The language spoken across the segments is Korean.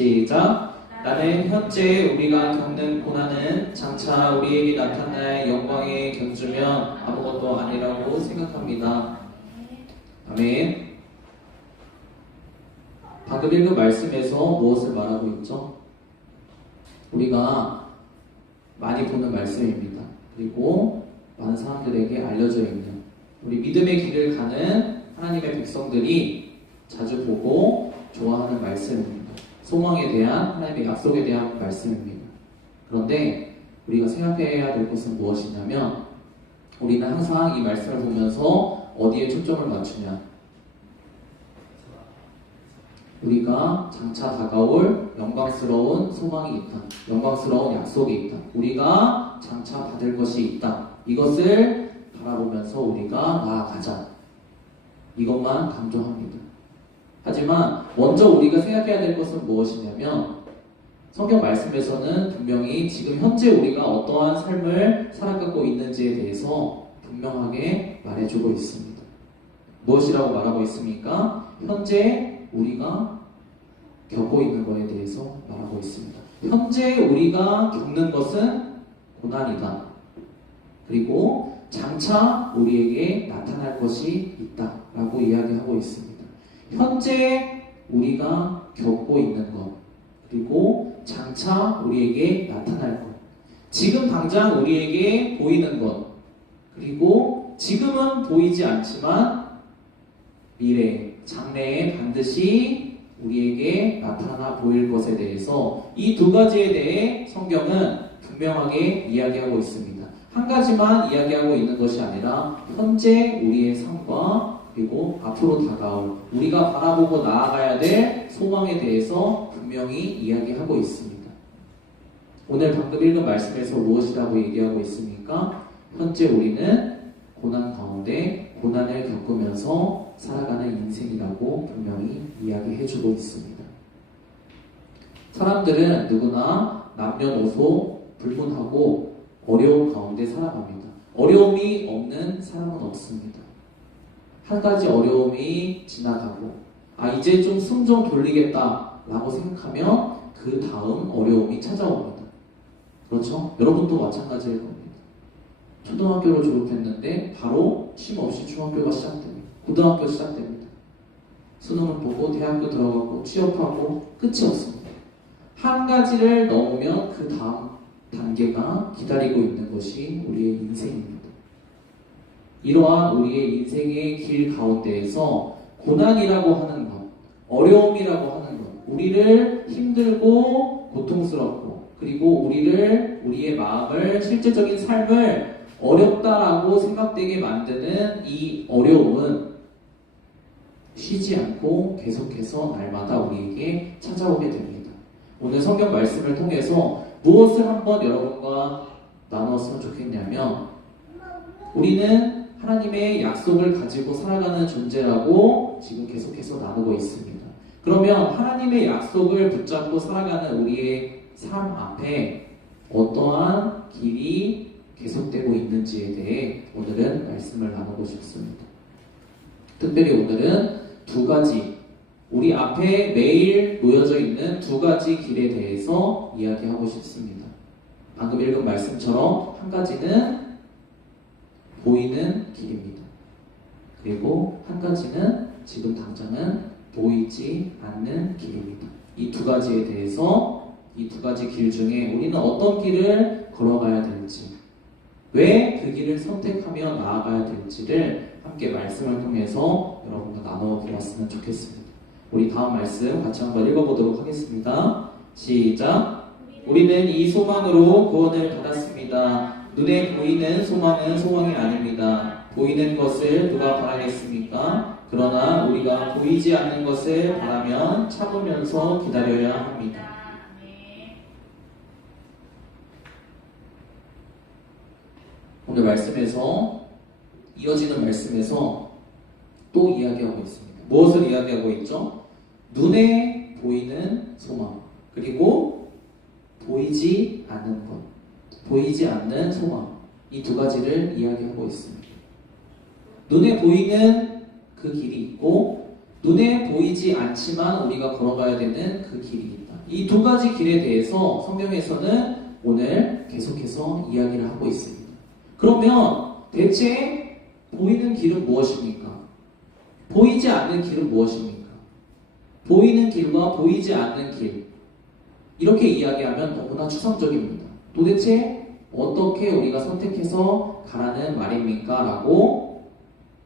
시작. 나는 현재 우리가 겪는 고난은 장차 우리에게 나타날 영광에 견주면 아무것도 아니라고 생각합니다. 아멘. 방금 읽은 말씀에서 무엇을 말하고 있죠? 우리가 많이 보는 말씀입니다. 그리고 많은 사람들에게 알려져 있는 우리 믿음의 길을 가는 하나님의 백성들이 자주 보고 좋아하는 말씀입니다. 소망에 대한 하나님의 약속에 대한 말씀입니다. 그런데 우리가 생각해야 될 것은 무엇이냐면 우리는 항상 이 말씀을 보면서 어디에 초점을 맞추냐? 우리가 장차 다가올 영광스러운 소망이 있다. 영광스러운 약속이 있다. 우리가 장차 받을 것이 있다. 이것을 바라보면서 우리가 나아가자. 이것만 강조합니다. 하지만 먼저 우리가 생각해야 될 것은 무엇이냐면 성경 말씀에서는 분명히 지금 현재 우리가 어떠한 삶을 살아가고 있는지에 대해서 분명하게 말해주고 있습니다. 무엇이라고 말하고 있습니까? 현재 우리가 겪고 있는 것에 대해서 말하고 있습니다. 현재 우리가 겪는 것은 고난이다. 그리고 장차 우리에게 나타날 것이 있다라고 이야기하고 있습니다. 현재 우리가 겪고 있는 것, 그리고 장차 우리에게 나타날 것, 지금 당장 우리에게 보이는 것, 그리고 지금은 보이지 않지만 미래, 장래에 반드시 우리에게 나타나 보일 것에 대해서 이 두 가지에 대해 성경은 분명하게 이야기하고 있습니다. 한 가지만 이야기하고 있는 것이 아니라 현재 우리의 삶과 그리고 앞으로 다가올 우리가 바라보고 나아가야 될 소망에 대해서 분명히 이야기하고 있습니다. 오늘 방금 읽은 말씀에서 무엇이라고 얘기하고 있습니까? 현재 우리는 고난 가운데 고난을 겪으면서 살아가는 인생이라고 분명히 이야기해주고 있습니다. 사람들은 누구나 남녀노소 불문하고 어려움 가운데 살아갑니다. 어려움이 없는 사람은 없습니다. 한 가지 어려움이 지나가고 이제 좀 숨 좀 돌리겠다 라고 생각하면 그 다음 어려움이 찾아옵니다. 그렇죠? 여러분도 마찬가지일 겁니다. 초등학교를 졸업했는데 바로 쉼 없이 중학교가 시작됩니다. 고등학교 시작됩니다. 수능을 보고 대학교 들어가고 취업하고 끝이 없습니다. 한 가지를 넘으면 그 다음 단계가 기다리고 있는 것이 우리의 인생입니다. 이러한 우리의 인생의 길 가운데에서 고난이라고 하는 것, 어려움이라고 하는 것, 우리를 힘들고 고통스럽고 그리고 우리의 마음을 실제적인 삶을 어렵다라고 생각되게 만드는 이 어려움은 쉬지 않고 계속해서 날마다 우리에게 찾아오게 됩니다. 오늘 성경 말씀을 통해서 무엇을 한번 여러분과 나눴으면 좋겠냐면 우리는 하나님의 약속을 가지고 살아가는 존재라고 지금 계속해서 나누고 있습니다. 그러면 하나님의 약속을 붙잡고 살아가는 우리의 삶 앞에 어떠한 길이 계속되고 있는지에 대해 오늘은 말씀을 나누고 싶습니다. 특별히 오늘은 두 가지, 우리 앞에 매일 놓여져 있는 두 가지 길에 대해서 이야기하고 싶습니다. 방금 읽은 말씀처럼 한 가지는 보이는 길입니다. 그리고 한 가지는 지금 당장은 보이지 않는 길입니다. 이 두 가지에 대해서 이 두 가지 길 중에 우리는 어떤 길을 걸어가야 될지, 왜 그 길을 선택하며 나아가야 될지를 함께 말씀을 통해서 여러분과 나누어 보았으면 좋겠습니다. 우리 다음 말씀 같이 한번 읽어보도록 하겠습니다. 시작. 우리는 이 소망으로 구원을 받았습니다. 눈에 보이는 소망은 소망이 아닙니다. 보이는 것을 누가 바라겠습니까? 그러나 우리가 보이지 않는 것을 바라면 참으면서 기다려야 합니다. 오늘 말씀에서 이어지는 말씀에서 또 이야기하고 있습니다. 무엇을 이야기하고 있죠? 눈에 보이는 소망, 그리고 보이지 않는 것, 보이지 않는 소망, 이 두 가지를 이야기하고 있습니다. 눈에 보이는 그 길이 있고 눈에 보이지 않지만 우리가 걸어가야 되는 그 길이 있다. 이 두 가지 길에 대해서 성경에서는 오늘 계속해서 이야기를 하고 있습니다. 그러면 대체 보이는 길은 무엇입니까? 보이지 않는 길은 무엇입니까? 보이는 길과 보이지 않는 길, 이렇게 이야기하면 너무나 추상적입니다. 도대체 어떻게 우리가 선택해서 가라는 말입니까? 라고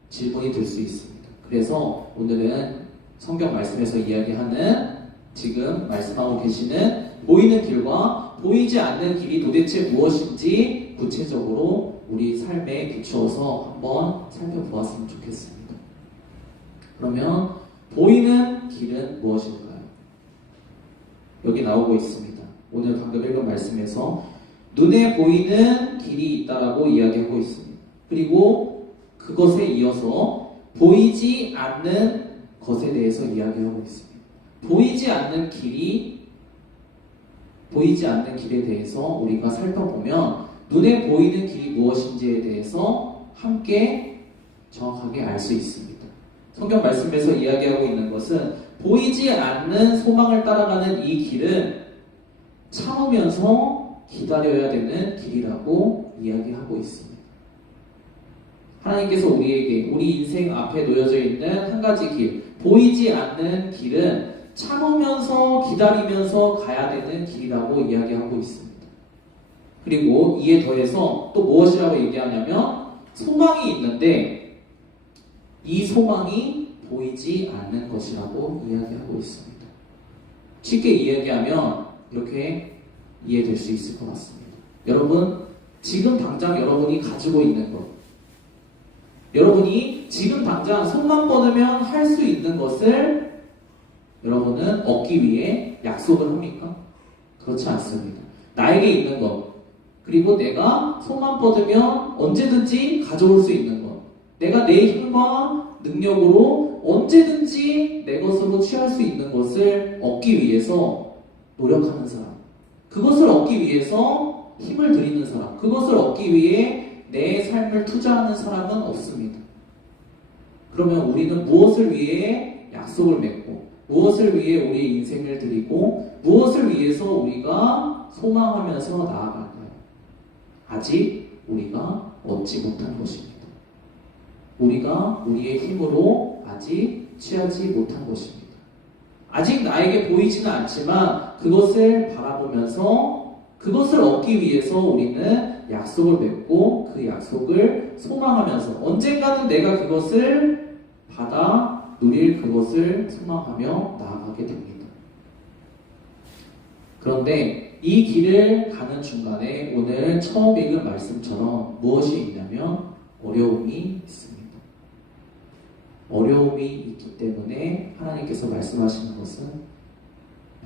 질문이 들 수 있습니다. 그래서 오늘은 성경 말씀에서 이야기하는, 지금 말씀하고 계시는 보이는 길과 보이지 않는 길이 도대체 무엇인지 구체적으로 우리 삶에 비추어서 한번 살펴보았으면 좋겠습니다. 그러면 보이는 길은 무엇일까요? 여기 나오고 있습니다. 오늘 방금 읽은 말씀에서 눈에 보이는 길이 있다라고 이야기하고 있습니다. 그리고 그것에 이어서 보이지 않는 것에 대해서 이야기하고 있습니다. 보이지 않는 길에 대해서 우리가 살펴보면 눈에 보이는 길이 무엇인지에 대해서 함께 정확하게 알 수 있습니다. 성경 말씀에서 이야기하고 있는 것은 보이지 않는 소망을 따라가는 이 길은 참으면서 기다려야 되는 길이라고 이야기하고 있습니다. 하나님께서 우리에게 우리 인생 앞에 놓여져 있는 한 가지 길, 보이지 않는 길은 참으면서 기다리면서 가야 되는 길이라고 이야기하고 있습니다. 그리고 이에 더해서 또 무엇이라고 얘기하냐면 소망이 있는데 이 소망이 보이지 않는 것이라고 이야기하고 있습니다. 쉽게 이야기하면 이렇게 이해될 수 있을 것 같습니다. 여러분, 지금 당장 여러분이 가지고 있는 것, 여러분이 지금 당장 손만 뻗으면 할 수 있는 것을 여러분은 얻기 위해 약속을 합니까? 그렇지 않습니다. 나에게 있는 것, 그리고 내가 손만 뻗으면 언제든지 가져올 수 있는 것, 내가 내 힘과 능력으로 언제든지 내 것으로 취할 수 있는 것을 얻기 위해서 노력하는 사람, 그것을 얻기 위해서 힘을 들이는 사람, 그것을 얻기 위해 내 삶을 투자하는 사람은 없습니다. 그러면 우리는 무엇을 위해 약속을 맺고, 무엇을 위해 우리의 인생을 드리고, 무엇을 위해서 우리가 소망하면서 나아갈까요? 아직 우리가 얻지 못한 것입니다. 우리가 우리의 힘으로 아직 취하지 못한 것입니다. 아직 나에게 보이지는 않지만 그것을 바라보면서 그것을 얻기 위해서 우리는 약속을 맺고 그 약속을 소망하면서 언젠가는 내가 그것을 받아 누릴 그것을 소망하며 나아가게 됩니다. 그런데 이 길을 가는 중간에 오늘 처음 읽은 말씀처럼 무엇이 있냐면 어려움이 있습니다. 어려움이 있기 때문에 하나님께서 말씀하시는 것은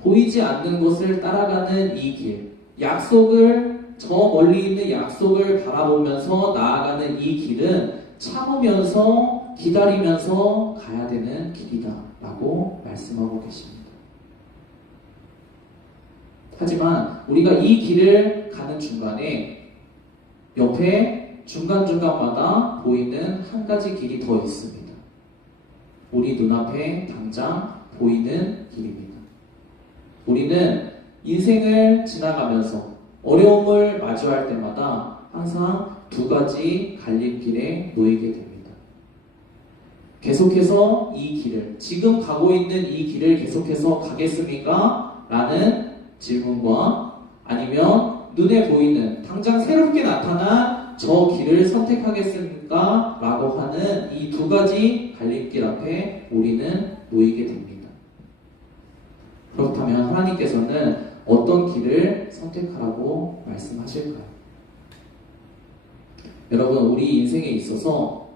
보이지 않는 것을 따라가는 이 길, 약속을, 저 멀리 있는 약속을 바라보면서 나아가는 이 길은 참으면서 기다리면서 가야 되는 길이다 라고 말씀하고 계십니다. 하지만 우리가 이 길을 가는 중간에 옆에 중간중간마다 보이는 한 가지 길이 더 있습니다. 우리 눈앞에 당장 보이는 길입니다. 우리는 인생을 지나가면서 어려움을 마주할 때마다 항상 두 가지 갈림길에 놓이게 됩니다. 계속해서 이 길을, 지금 가고 있는 이 길을 계속해서 가겠습니까? 라는 질문과 아니면 눈에 보이는 당장 새롭게 나타난 저 길을 선택하겠습니까? 라고 하는 이 두 가지 갈림길 앞에 우리는 놓이게 됩니다. 그렇다면 하나님께서는 어떤 길을 선택하라고 말씀하실까요? 여러분, 우리 인생에 있어서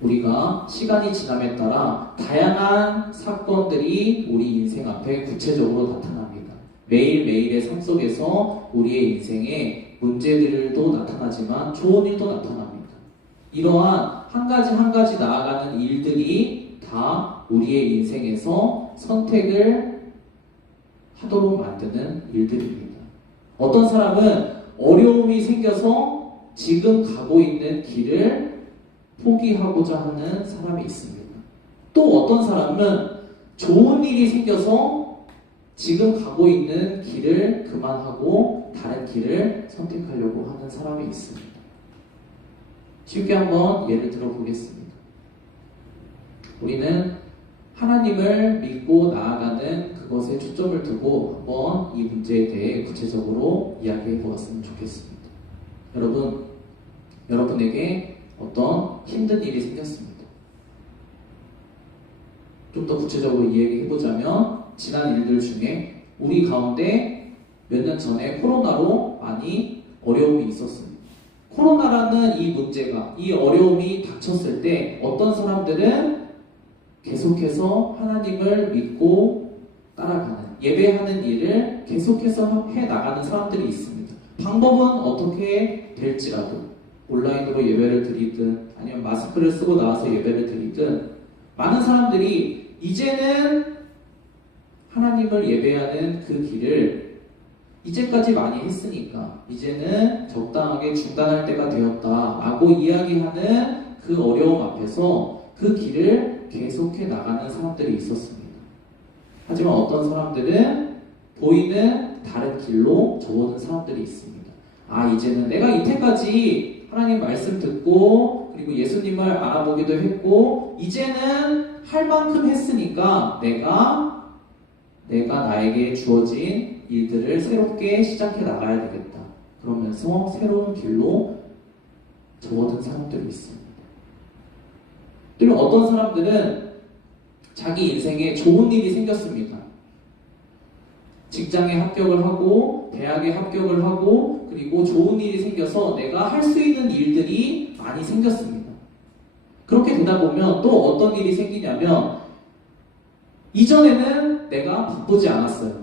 우리가 시간이 지남에 따라 다양한 사건들이 우리 인생 앞에 구체적으로 나타납니다. 매일매일의 삶 속에서 우리의 인생에 문제들도 나타나지만 좋은 일도 나타납니다. 이러한 한 가지 한 가지 나아가는 일들이 다 우리의 인생에서 선택을 하도록 만드는 일들입니다. 어떤 사람은 어려움이 생겨서 지금 가고 있는 길을 포기하고자 하는 사람이 있습니다. 또 어떤 사람은 좋은 일이 생겨서 지금 가고 있는 길을 그만하고 다른 길을 선택하려고 하는 사람이 있습니다. 쉽게 한번 예를 들어 보겠습니다. 우리는 하나님을 믿고 나아가는 그것에 초점을 두고 한번 이 문제에 대해 구체적으로 이야기해 보았으면 좋겠습니다. 여러분에게 어떤 힘든 일이 생겼습니다. 좀 더 구체적으로 이야기해 보자면 지난 일들 중에 우리 가운데 몇 년 전에 코로나로 많이 어려움이 있었습니다. 코로나라는 이 문제가, 이 어려움이 닥쳤을 때 어떤 사람들은 계속해서 하나님을 믿고 따라가는, 예배하는 일을 계속해서 해나가는 사람들이 있습니다. 방법은 어떻게 될지라도 온라인으로 예배를 드리든 아니면 마스크를 쓰고 나와서 예배를 드리든 많은 사람들이 이제는 하나님을 예배하는 그 길을 이제까지 많이 했으니까 이제는 적당하게 중단할 때가 되었다 라고 이야기하는 그 어려움 앞에서 그 길을 계속해 나가는 사람들이 있었습니다. 하지만 어떤 사람들은 보이는 다른 길로 저오는 사람들이 있습니다. 이제는 내가 이때까지 하나님 말씀 듣고 그리고 예수님을 알아보기도 했고 이제는 할 만큼 했으니까 내가 나에게 주어진 일들을 새롭게 시작해 나가야 되겠다. 그러면서 새로운 길로 접어든 사람들이 있습니다. 그리고 어떤 사람들은 자기 인생에 좋은 일이 생겼습니다. 직장에 합격을 하고 대학에 합격을 하고 그리고 좋은 일이 생겨서 내가 할 수 있는 일들이 많이 생겼습니다. 그렇게 되다 보면 또 어떤 일이 생기냐면 이전에는 내가 바쁘지 않았어요.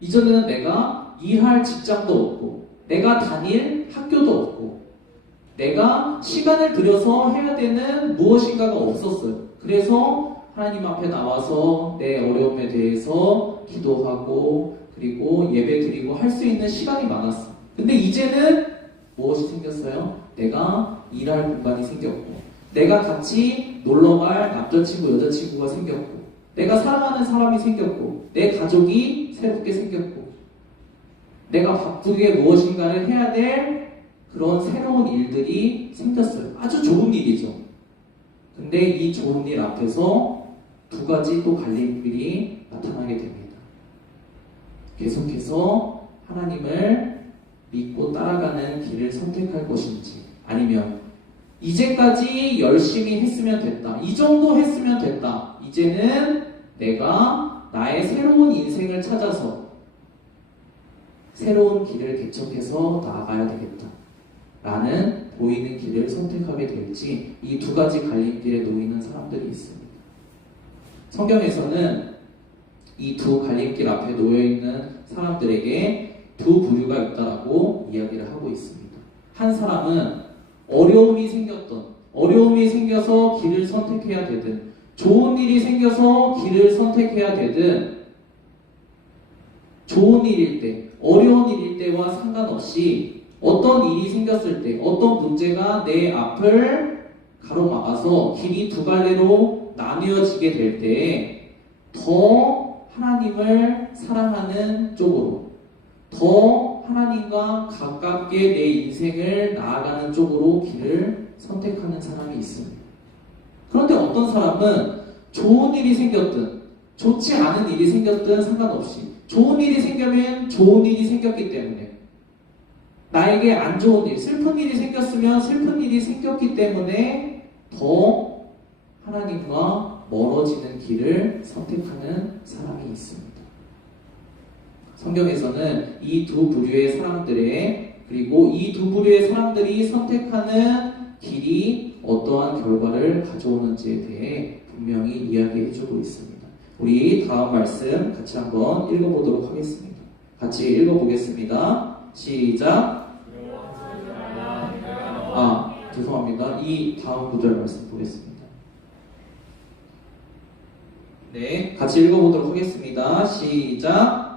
이전에는 내가 일할 직장도 없고 내가 다닐 학교도 없고 내가 시간을 들여서 해야 되는 무엇인가가 없었어요. 그래서 하나님 앞에 나와서 내 어려움에 대해서 기도하고 그리고 예배 드리고 할 수 있는 시간이 많았어. 근데 이제는 무엇이 생겼어요? 내가 일할 공간이 생겼고 내가 같이 놀러갈 남자친구 여자친구가 생겼고 내가 사랑하는 사람이 생겼고 내 가족이 새롭게 생겼고 내가 바쁘게 무엇인가를 해야 될 그런 새로운 일들이 생겼어요. 아주 좋은 일이죠. 근데 이 좋은 일 앞에서 두 가지 또 갈림길이 나타나게 됩니다. 계속해서 하나님을 믿고 따라가는 길을 선택할 것인지 아니면 이제까지 열심히 했으면 됐다. 이 정도 했으면 됐다. 이제는 내가 나의 새로운 인생을 찾아서 새로운 길을 개척해서 나아가야 되겠다. 라는 보이는 길을 선택하게 될지 이 두 가지 갈림길에 놓이는 사람들이 있습니다. 성경에서는 이 두 갈림길 앞에 놓여있는 사람들에게 두 부류가 있다라고 이야기를 하고 있습니다. 한 사람은 어려움이 생겨서 길을 선택해야 되든 좋은 일이 생겨서 길을 선택해야 되든 좋은 일일 때, 어려운 일일 때와 상관없이 어떤 일이 생겼을 때, 어떤 문제가 내 앞을 가로막아서 길이 두 갈래로 나뉘어지게 될 때 더 하나님을 사랑하는 쪽으로 더 하나님과 가깝게 내 인생을 나아가는 쪽으로 길을 선택하는 사람이 있습니다. 그런데 어떤 사람은 좋은 일이 생겼든 좋지 않은 일이 생겼든 상관없이 좋은 일이 생기면 좋은 일이 생겼기 때문에 나에게 안 좋은 일, 슬픈 일이 생겼으면 슬픈 일이 생겼기 때문에 더 하나님과 멀어지는 길을 선택하는 사람이 있습니다. 성경에서는 이 두 부류의 사람들의 그리고 이 두 부류의 사람들이 선택하는 길이 어떠한 결과를 가져오는지에 대해 분명히 이야기해주고 있습니다. 우리 다음 말씀 같이 한번 읽어보도록 하겠습니다. 같이 읽어보겠습니다. 시작. 죄송합니다. 이 다음 구절 말씀 보겠습니다. 네, 같이 읽어보도록 하겠습니다. 시작.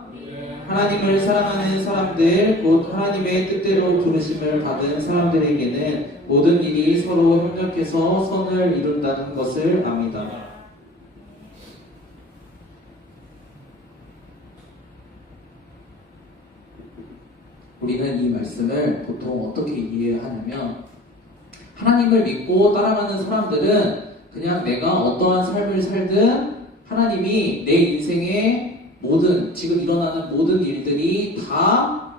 하나님을 사랑하는 사람들, 곧 하나님의 뜻대로 부르심을 받은 사람들에게는 모든 일이 서로 협력해서 선을 이룬다는 것을 압니다. 우리는 이 말씀을 보통 어떻게 이해하냐면 하나님을 믿고 따라가는 사람들은 그냥 내가 어떠한 삶을 살든 하나님이 내 인생의 지금 일어나는 모든 일들이 다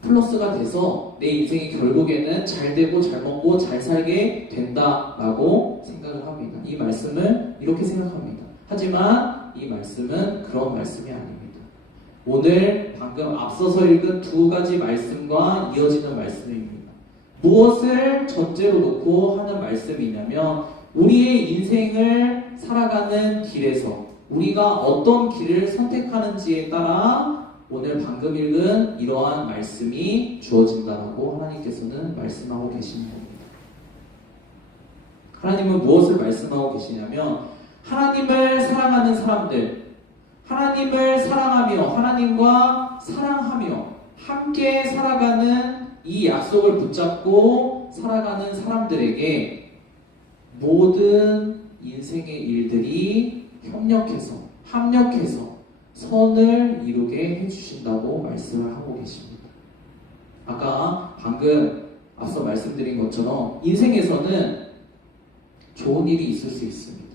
플러스가 돼서 내 인생이 결국에는 잘 되고 잘 먹고 잘 살게 된다라고 생각을 합니다. 이 말씀을 이렇게 생각합니다. 하지만 이 말씀은 그런 말씀이 아닙니다. 오늘 방금 앞서서 읽은 두 가지 말씀과 이어지는 말씀입니다. 무엇을 전제로 놓고 하는 말씀이냐면 우리의 인생을 살아가는 길에서 우리가 어떤 길을 선택하는지에 따라 오늘 방금 읽은 이러한 말씀이 주어진다라고 하나님께서는 말씀하고 계시는 겁니다. 하나님은 무엇을 말씀하고 계시냐면 하나님을 사랑하는 사람들, 하나님을 사랑하며 하나님과 사랑하며 함께 살아가는 이 약속을 붙잡고 살아가는 사람들에게 모든 인생의 일들이 합력해서 선을 이루게 해주신다고 말씀을 하고 계십니다. 아까 방금 앞서 말씀드린 것처럼 인생에서는 좋은 일이 있을 수 있습니다.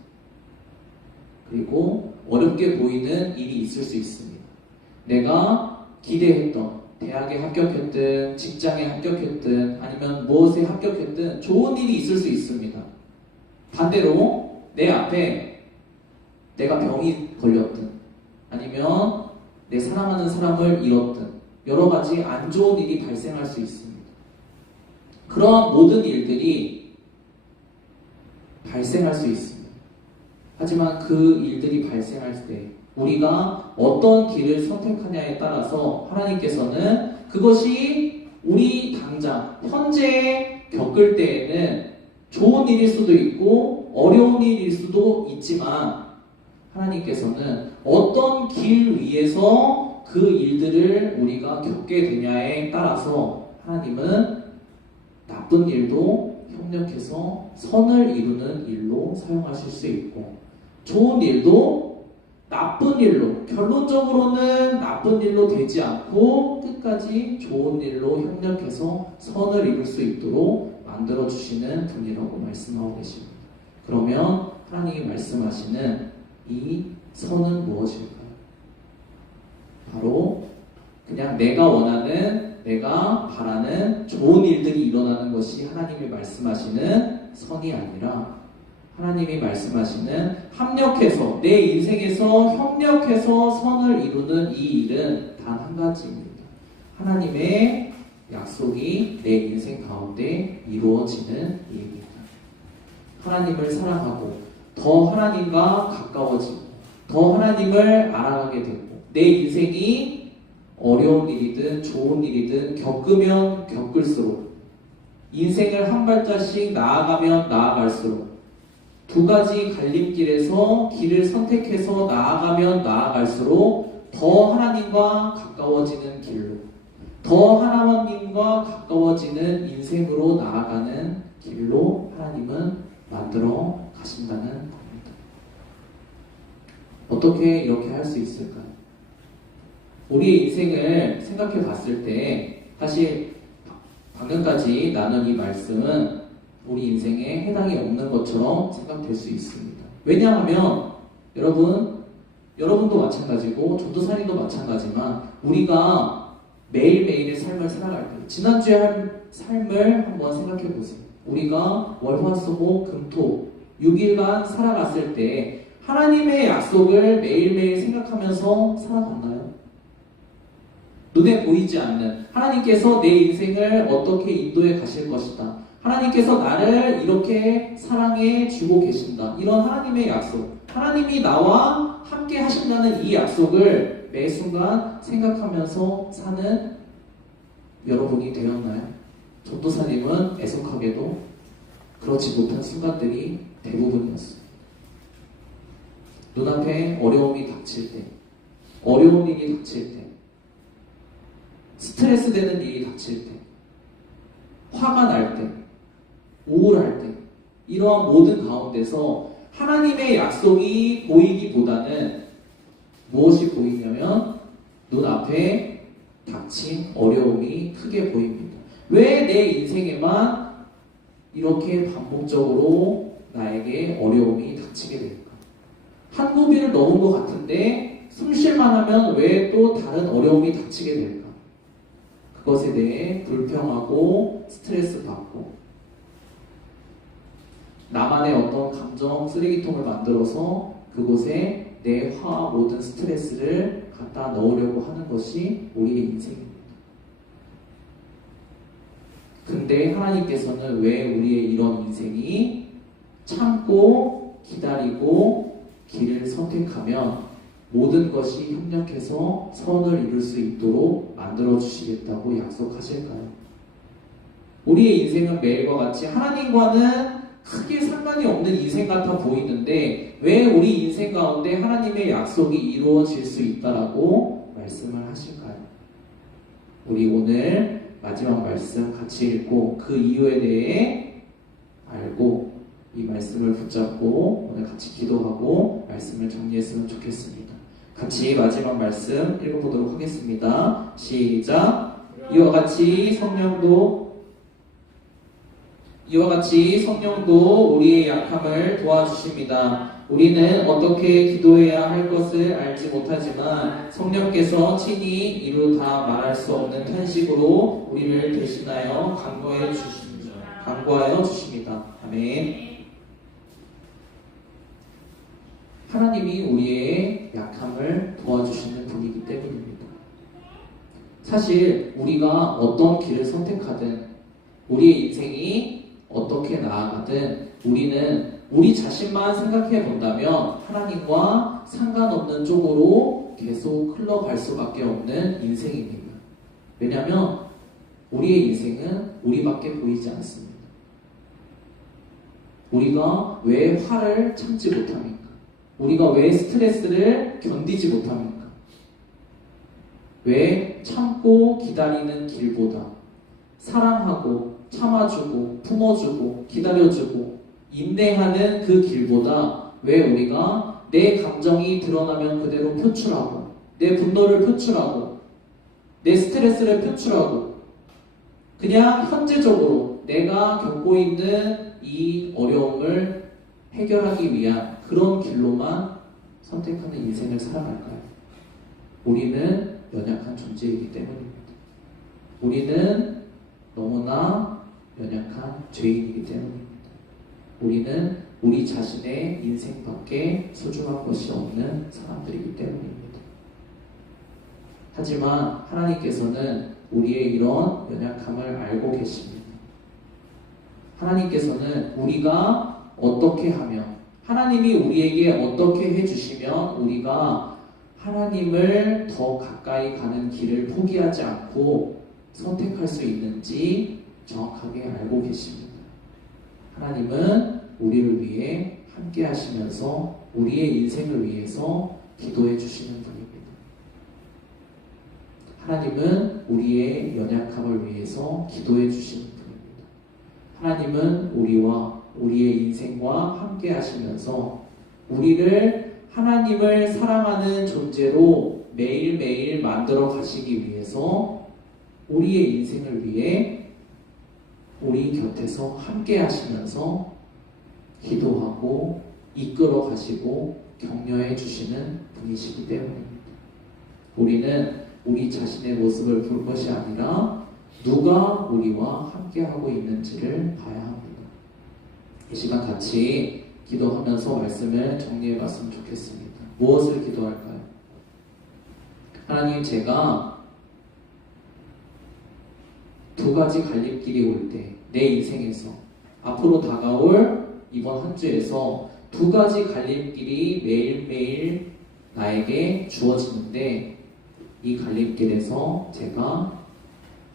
그리고 어렵게 보이는 일이 있을 수 있습니다. 내가 기대했던 대학에 합격했든 직장에 합격했든 아니면 무엇에 합격했든 좋은 일이 있을 수 있습니다. 반대로 내 앞에 내가 병이 걸렸든 아니면 내 사랑하는 사람을 잃었든 여러 가지 안 좋은 일이 발생할 수 있습니다. 그러한 모든 일들이 발생할 수 있습니다. 하지만 그 일들이 발생할 때 우리가 어떤 길을 선택하냐에 따라서 하나님께서는 그것이 우리 당장 현재 겪을 때에는 좋은 일일 수도 있고 어려운 일일 수도 있지만 하나님께서는 어떤 길 위에서 그 일들을 우리가 겪게 되냐에 따라서 하나님은 나쁜 일도 협력해서 선을 이루는 일로 사용하실 수 있고 좋은 일도 나쁜 일로 결론적으로는 나쁜 일로 되지 않고 끝까지 좋은 일로 협력해서 선을 이룰 수 있도록 만들어주시는 분이라고 말씀하고 계십니다. 그러면 하나님이 말씀하시는 이 선은 무엇일까요? 바로 그냥 내가 원하는 내가 바라는 좋은 일들이 일어나는 것이 하나님이 말씀하시는 선이 아니라 하나님이 말씀하시는 합력해서 내 인생에서 협력해서 선을 이루는 이 일은 단 한 가지입니다. 하나님의 약속이 내 인생 가운데 이루어지는 일입니다. 하나님을 사랑하고 더 하나님과 가까워지고 더 하나님을 알아가게 되고 내 인생이 어려운 일이든 좋은 일이든 겪으면 겪을수록 인생을 한 발자씩 나아가면 나아갈수록 두 가지 갈림길에서 길을 선택해서 나아가면 나아갈수록 더 하나님과 가까워지는 길로 더 하나님과 가까워지는 인생으로 나아가는 길로 하나님은 만들어 가신다는 겁니다. 어떻게 이렇게 할 수 있을까요? 우리의 인생을 생각해 봤을 때 사실 방금까지 나눈 이 말씀은 우리 인생에 해당이 없는 것처럼 생각될 수 있습니다. 왜냐하면 여러분도 마찬가지고 전도사님도 마찬가지지만 우리가 매일매일의 삶을 살아갈 때 지난주에 한 삶을 한번 생각해 보세요. 우리가 월화수목금토 6일간 살아갔을 때 하나님의 약속을 매일매일 생각하면서 살아갔나요? 눈에 보이지 않는 하나님께서 내 인생을 어떻게 인도해 가실 것이다. 하나님께서 나를 이렇게 사랑해 주고 계신다. 이런 하나님의 약속, 하나님이 나와 함께 하신다는 이 약속을 매 순간 생각하면서 사는 여러분이 되었나요? 전도사님은 애석하게도 그렇지 못한 순간들이 대부분이었어요. 눈앞에 어려움이 닥칠 때, 어려운 일이 닥칠 때, 스트레스 되는 일이 닥칠 때, 화가 날 때, 우울할 때, 이러한 모든 가운데서 하나님의 약속이 보이기보다는 무엇이 보이냐면 눈앞에 닥친 어려움이 크게 보입니다. 왜 내 인생에만 이렇게 반복적으로 나에게 어려움이 닥치게 될까? 한 고비를 넘은 것 같은데 숨 쉴만 하면 왜 또 다른 어려움이 닥치게 될까? 그것에 대해 불평하고 스트레스 받고 나만의 어떤 감정 쓰레기통을 만들어서 그곳에 내 화와 모든 스트레스를 갖다 넣으려고 하는 것이 우리의 인생입니다. 근데 하나님께서는 왜 우리의 이런 인생이 참고 기다리고 길을 선택하면 모든 것이 협력해서 선을 이룰 수 있도록 만들어 주시겠다고 약속하실까요? 우리의 인생은 매일과 같이 하나님과는 크게 상관이 없는 인생 같아 보이는데 왜 우리 인생 가운데 하나님의 약속이 이루어질 수 있다라고 말씀을 하실까요? 우리 오늘 마지막 말씀 같이 읽고 그 이유에 대해 알고 이 말씀을 붙잡고 오늘 같이 기도하고 말씀을 정리했으면 좋겠습니다. 같이 마지막 말씀 읽어보도록 하겠습니다. 시작. 이와 같이 성령도 우리의 약함을 도와주십니다. 우리는 어떻게 기도해야 할 것을 알지 못하지만 성령께서 친히 이루 다 말할 수 없는 탄식으로 우리를 대신하여 간구하여 주십니다. 아멘. 하나님이 우리의 약함을 도와주시는 분이기 때문입니다. 사실 우리가 어떤 길을 선택하든 우리의 인생이 어떻게 나아가든 우리는 우리 자신만 생각해 본다면 하나님과 상관없는 쪽으로 계속 흘러갈 수밖에 없는 인생입니다. 왜냐하면 우리의 인생은 우리밖에 보이지 않습니다. 우리가 왜 화를 참지 못합니까? 우리가 왜 스트레스를 견디지 못합니까? 왜 참고 기다리는 길보다 사랑하고 참아주고 품어주고 기다려주고 인내하는 그 길보다 왜 우리가 내 감정이 드러나면 그대로 표출하고 내 분노를 표출하고 내 스트레스를 표출하고 그냥 현재적으로 내가 겪고 있는 이 어려움을 해결하기 위한 그런 길로만 선택하는 인생을 살아갈까요? 우리는 연약한 존재이기 때문입니다. 우리는 너무나 연약한 죄인이기 때문입니다. 우리는 우리 자신의 인생밖에 소중한 것이 없는 사람들이기 때문입니다. 하지만 하나님께서는 우리의 이런 연약함을 알고 계십니다. 하나님께서는 우리가 어떻게 하면 하나님이 우리에게 어떻게 해주시면 우리가 하나님을 더 가까이 가는 길을 포기하지 않고 선택할 수 있는지 정확하게 알고 계십니다. 하나님은 우리를 위해 함께 하시면서 우리의 인생을 위해서 기도해 주시는 분입니다. 하나님은 우리의 연약함을 위해서 기도해 주시는 분입니다. 하나님은 우리와 우리의 인생과 함께 하시면서 우리를 하나님을 사랑하는 존재로 매일매일 만들어 가시기 위해서 우리의 인생을 위해 우리 곁에서 함께 하시면서 기도하고 이끌어 가시고 격려해 주시는 분이시기 때문입니다. 우리는 우리 자신의 모습을 볼 것이 아니라 누가 우리와 함께 하고 있는지를 봐야 합니다. 이 시간 같이 기도하면서 말씀을 정리해 봤으면 좋겠습니다. 무엇을 기도할까요? 하나님, 제가 두 가지 갈림길이 올 때 내 인생에서 앞으로 다가올 이번 한 주에서 두 가지 갈림길이 매일매일 나에게 주어지는데 이 갈림길에서 제가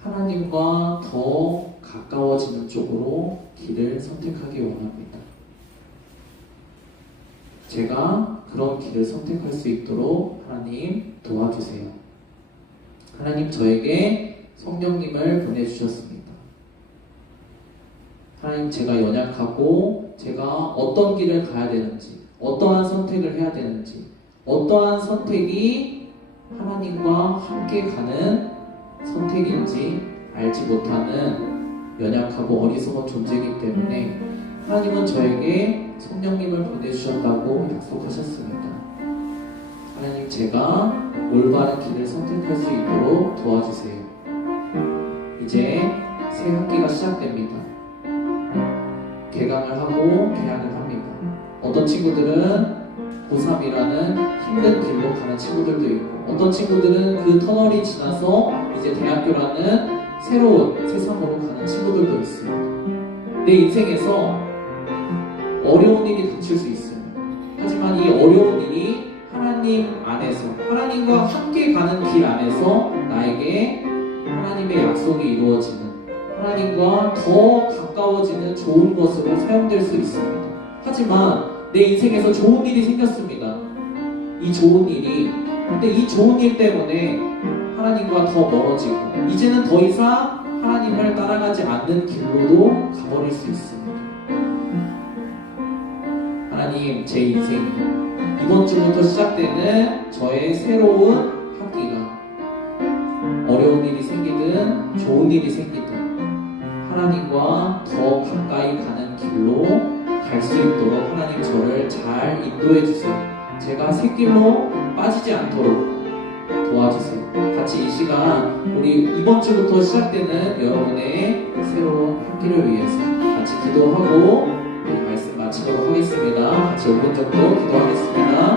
하나님과 더 가까워지는 쪽으로 길을 선택하기 원합니다. 제가 그런 길을 선택할 수 있도록 하나님 도와주세요. 하나님, 저에게 성령님을 보내주셨습니다. 하나님, 제가 연약하고 제가 어떤 길을 가야 되는지, 어떠한 선택을 해야 되는지, 어떠한 선택이 하나님과 함께 가는 선택인지 알지 못하는 연약하고 어리석은 존재이기 때문에 하나님은 저에게 성령님을 보내주셨다고 약속하셨습니다. 하나님, 제가 올바른 길을 선택할 수 있도록 도와주세요. 이제 새 학기가 시작됩니다. 개강을 하고 개학을 합니다. 어떤 친구들은 고3이라는 힘든 길로 가는 친구들도 있고, 어떤 친구들은 그 터널이 지나서 이제 대학교라는 새로운 세상으로 가는 친구들도 있어요. 내 인생에서 어려운 일이 닥칠 수 있어요. 하지만 이 어려운 일이 하나님 안에서, 하나님과 함께 가는 길 안에서 나에게 하나님의 약속이 이루어지는, 하나님과 더 가까워지는 좋은 것으로 사용될 수 있습니다. 하지만 내 인생에서 좋은 일이 생겼습니다. 이 좋은 일이, 근데 이 좋은 일 때문에 하나님과 더 멀어지고 이제는 더 이상 하나님을 따라가지 않는 길로도 가버릴 수 있습니다. 하나님, 제 인생 이번 주부터 시작되는 저의 새로운 학기가 어려운 일이 생기든 좋은 일이 생기든 하나님과 더 가까이 가는 길로 갈 수 있도록 하나님 저를 잘 인도해 주세요. 제가 새길로 빠지지 않도록 도와주세요. 같이 이 시간 우리 이번 주부터 시작되는 여러분의 새로운 학기를 위해서 같이 기도하고 우리 말씀 마치도록 하겠습니다. 같이 5분 정도 기도하겠습니다.